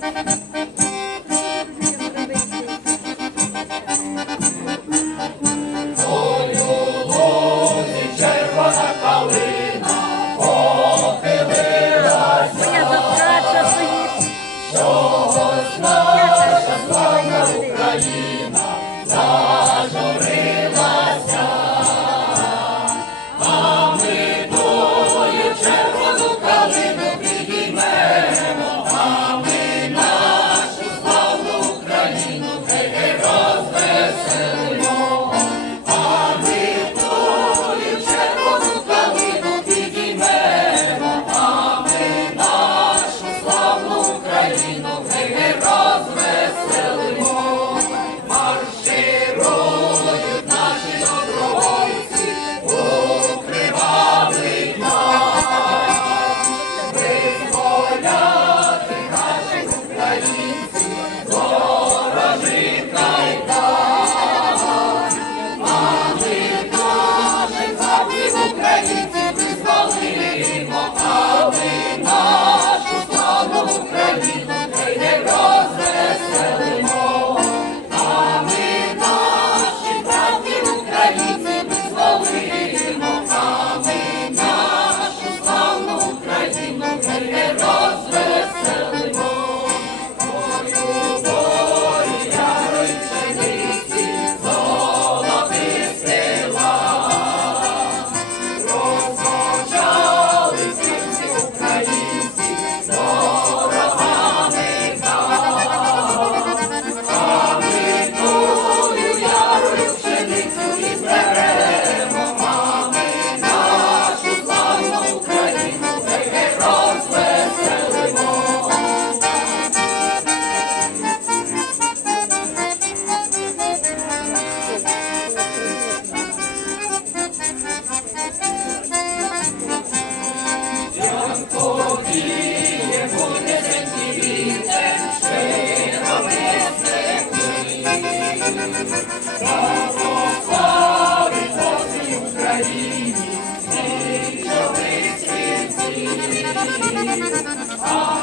Thank you. Oh!